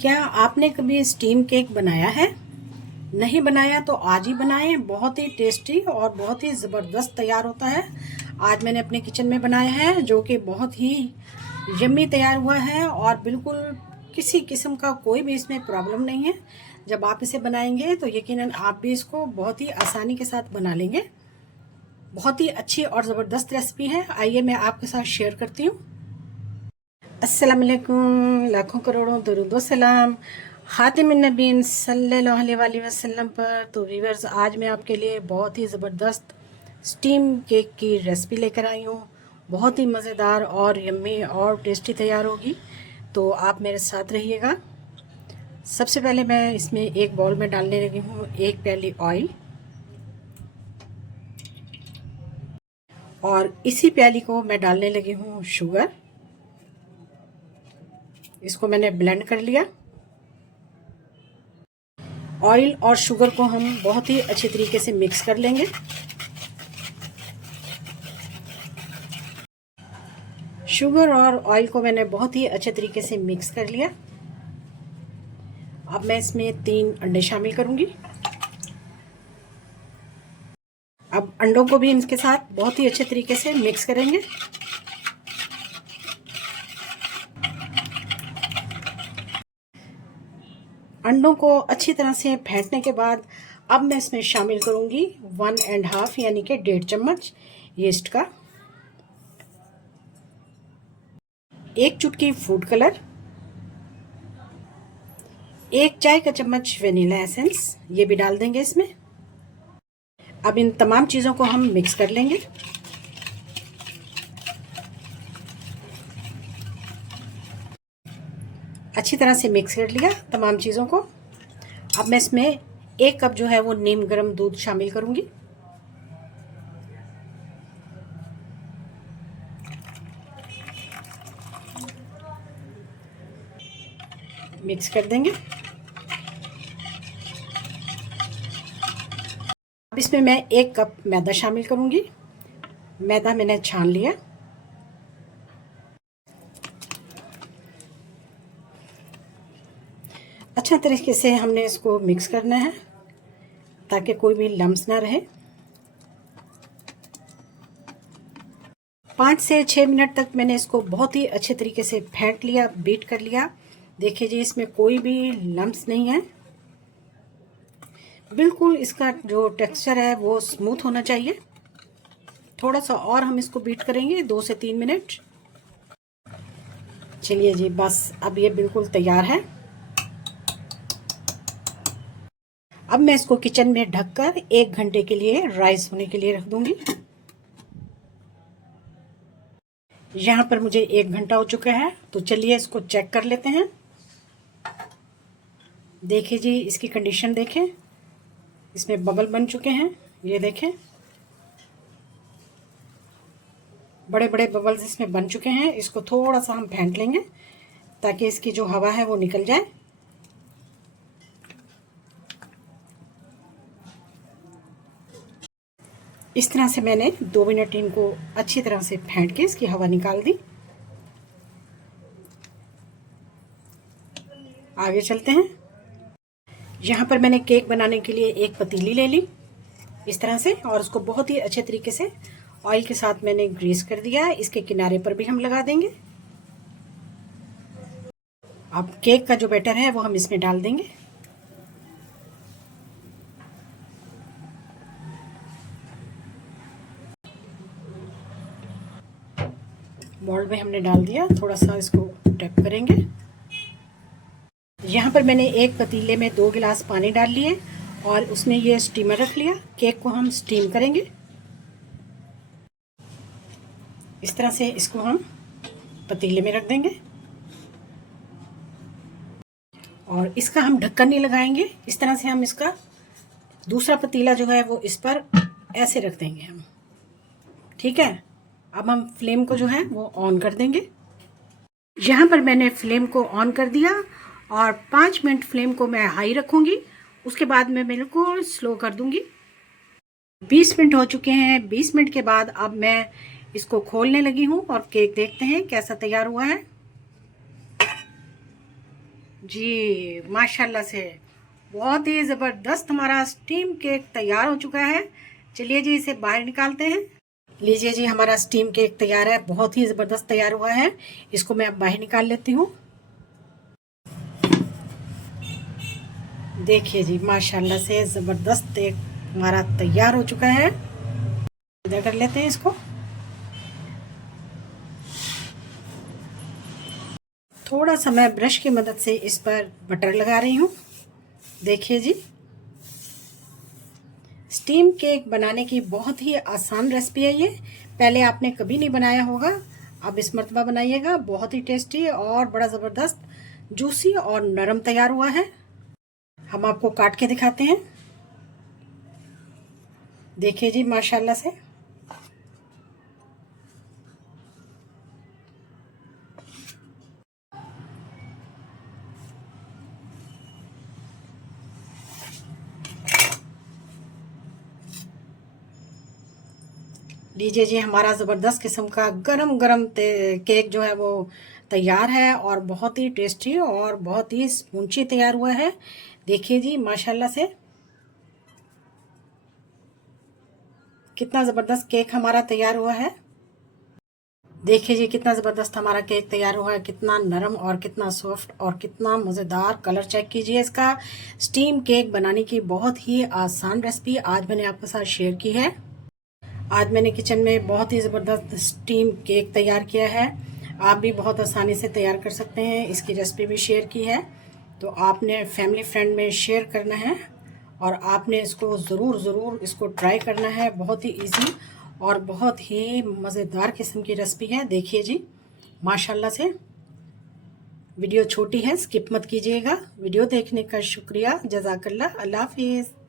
क्या आपने कभी स्टीम केक बनाया है? नहीं बनाया तो आज ही बनाएं। बहुत ही टेस्टी और बहुत ही ज़बरदस्त तैयार होता है। आज मैंने अपने किचन में बनाया है, जो कि बहुत ही यम्मी तैयार हुआ है और बिल्कुल किसी किस्म का कोई भी इसमें प्रॉब्लम नहीं है। जब आप इसे बनाएंगे तो यकीनन आप भी इसको बहुत ही आसानी के साथ बना लेंगे। बहुत ही अच्छी और ज़बरदस्त रेसिपी है। आइए मैं आपके साथ शेयर करती हूँ। अस्सलाम वालेकुम, लाखों करोड़ों दरूद व सलाम ख़ातिमुन नबीन सल्लल्लाहु अलैहि वसल्लम पर। तो व्यूअर्स, आज मैं आपके लिए बहुत ही ज़बरदस्त स्टीम केक की रेसिपी लेकर आई हूँ। बहुत ही मज़ेदार और यम्मी और टेस्टी तैयार होगी, तो आप मेरे साथ रहिएगा। सबसे पहले मैं इसमें एक बाउल में डालने लगी हूँ 1 प्याली ऑयल, और इसी प्याली को मैं डालने लगी हूँ शुगर। इसको मैंने ब्लेंड कर लिया। ऑयल और शुगर को हम बहुत ही अच्छे तरीके से मिक्स कर लेंगे। शुगर और ऑयल को मैंने बहुत ही अच्छे तरीके से मिक्स कर लिया। अब मैं इसमें 3 अंडे शामिल करूंगी। अब अंडों को भी इनके साथ बहुत ही अच्छे तरीके से मिक्स करेंगे। अंडों को अच्छी तरह से फेंटने के बाद अब मैं इसमें शामिल करूंगी 1.5 यानी कि 1.5 चम्मच यीस्ट का, 1 चुटकी फूड कलर, 1 चाय का चम्मच वेनिला एसेंस, ये भी डाल देंगे इसमें। अब इन तमाम चीज़ों को हम मिक्स कर लेंगे। अच्छी तरह से मिक्स कर लिया तमाम चीज़ों को। अब मैं इसमें 1 कप जो है वो नीम गर्म दूध शामिल करूंगी। मिक्स कर देंगे। अब इसमें मैं 1 कप मैदा शामिल करूंगी। मैदा मैंने छान लिया। अच्छा तरीके से हमने इसको मिक्स करना है ताकि कोई भी लम्स ना रहे। 5 से 6 मिनट तक मैंने इसको बहुत ही अच्छे तरीके से फेंट लिया, बीट कर लिया। देखिए जी, इसमें कोई भी लम्स नहीं है। बिल्कुल इसका जो टेक्सचर है वो स्मूथ होना चाहिए। थोड़ा सा और हम इसको बीट करेंगे 2 से 3 मिनट। चलिए जी, बस अब ये बिल्कुल तैयार है। अब मैं इसको किचन में ढककर 1 घंटे के लिए राइस होने के लिए रख दूंगी। यहाँ पर मुझे 1 घंटा हो चुका है, तो चलिए इसको चेक कर लेते हैं। देखिए जी, इसकी कंडीशन देखें, इसमें बबल बन चुके हैं। ये देखें, बड़े बड़े बबल्स इसमें बन चुके हैं। इसको थोड़ा सा हम फेंट लेंगे ताकि इसकी जो हवा है वो निकल जाए। इस तरह से मैंने 2 मिनट इनको अच्छी तरह से फेंट के इसकी हवा निकाल दी। आगे चलते हैं। यहाँ पर मैंने केक बनाने के लिए एक पतीली ले ली इस तरह से, और उसको बहुत ही अच्छे तरीके से ऑयल के साथ मैंने ग्रीस कर दिया। इसके किनारे पर भी हम लगा देंगे। अब केक का जो बैटर है वो हम इसमें डाल देंगे। मोल्ड में हमने डाल दिया। थोड़ा सा इसको टैप करेंगे। यहाँ पर मैंने एक पतीले में 2 गिलास पानी डाल लिए और उसमें ये स्टीमर रख लिया। केक को हम स्टीम करेंगे। इस तरह से इसको हम पतीले में रख देंगे और इसका हम ढक्कन नहीं लगाएंगे। इस तरह से हम इसका दूसरा पतीला जो है वो इस पर ऐसे रख देंगे हम। ठीक है, अब हम फ्लेम को जो है वो ऑन कर देंगे। यहाँ पर मैंने फ्लेम को ऑन कर दिया और 5 मिनट फ्लेम को मैं हाई रखूँगी। उसके बाद मैं बिल्कुल स्लो कर दूँगी। 20 मिनट हो चुके हैं। 20 मिनट के बाद अब मैं इसको खोलने लगी हूँ और केक देखते हैं कैसा तैयार हुआ है। जी माशाल्लाह से बहुत ही ज़बरदस्त हमारा स्टीम केक तैयार हो चुका है। चलिए जी इसे बाहर निकालते हैं। लीजिए जी हमारा स्टीम केक तैयार है, बहुत ही ज़बरदस्त तैयार हुआ है। इसको मैं अब बाहर निकाल लेती हूँ। देखिए जी माशाल्लाह से ज़बरदस्त केक हमारा तैयार हो चुका है। इधर कर लेते हैं इसको। थोड़ा सा मैं ब्रश की मदद से इस पर बटर लगा रही हूँ। देखिए जी स्टीम केक बनाने की बहुत ही आसान रेसिपी है ये। पहले आपने कभी नहीं बनाया होगा, अब इस मर्तबा बनाइएगा। बहुत ही टेस्टी और बड़ा ज़बरदस्त जूसी और नरम तैयार हुआ है। हम आपको काट के दिखाते हैं। देखिए जी माशाल्लाह से लीजिए जी हमारा ज़बरदस्त किस्म का गरम गरम केक जो है वो तैयार है और बहुत ही टेस्टी और बहुत ही स्पॉन्जी तैयार हुआ है। देखिए जी माशाल्लाह से कितना ज़बरदस्त केक हमारा तैयार हुआ है। देखिए जी कितना ज़बरदस्त हमारा केक तैयार हुआ है, कितना नरम और कितना सॉफ्ट और कितना मज़ेदार। कलर चेक कीजिए इसका। स्टीम केक बनाने की बहुत ही आसान रेसिपी आज मैंने आपके साथ शेयर की है। आज मैंने किचन में बहुत ही ज़बरदस्त स्टीम केक तैयार किया है। आप भी बहुत आसानी से तैयार कर सकते हैं। इसकी रेसिपी भी शेयर की है, तो आपने फैमिली फ्रेंड में शेयर करना है और आपने इसको ज़रूर इसको ट्राई करना है। बहुत ही इजी और बहुत ही मज़ेदार किस्म की रेसिपी है। देखिए जी माशाल्लाह से। वीडियो छोटी है, स्किप मत कीजिएगा। वीडियो देखने का शुक्रिया। जज़ाकल्लाह। अल्लाह हाफिज़।